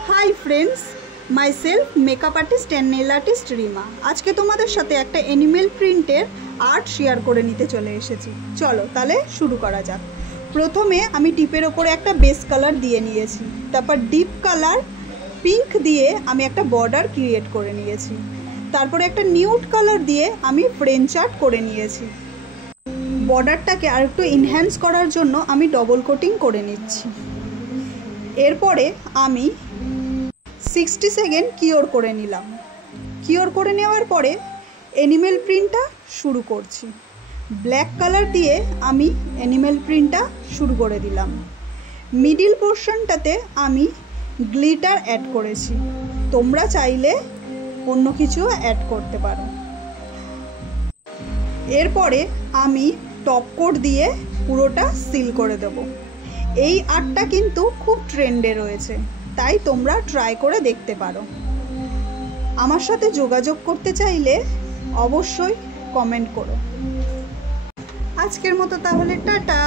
High friends myself makeup artist and nail artist Reema. आज के तुम्हारे साथे एक एनिमेल प्रिंटर आर्ट शेयर करे निते चले एसेछि। चलो ताहले शुरू करा जाक। प्रथमे आमी टिपेर ओपरे एक बेस कलर दिए निएछि, तारपर डिप कलर पिंक दिए आमी एक बॉर्डर क्रिएट करे निएछि, तारपरे एक निউড कलर दिए आमी फ्रेंच आर्ट करे निएछि। बॉर्डरटाके आरेकटु इनह্যান্স करार जोन्नो आमी डबल कोटिंग करे निচ্ছি। एरपरे आमी 60 सेकेंड किওর করে নিলাম। কিওর করে নেওয়ার পরে এনিমেল প্রিন্টটা শুরু করছি। ব্ল্যাক কালার দিয়ে আমি এনিমেল প্রিন্টটা শুরু করে দিলাম। মিডল পোরশনটাতে আমি গ্লিটার অ্যাড করেছি, তোমরা চাইলে অন্য কিছু অ্যাড করতে পারো। এরপরে আমি টপ কোট দিয়ে পুরোটা সিল করে দেব। এই আর্টটা কিন্তু খুব ট্রেন্ডে রয়েছে, তাই তোমরা ট্রাই করে দেখতে পারো। আমার সাথে যোগাযোগ করতে চাইলে অবশ্যই কমেন্ট করো। আজকের মতো তাহলে টাটা।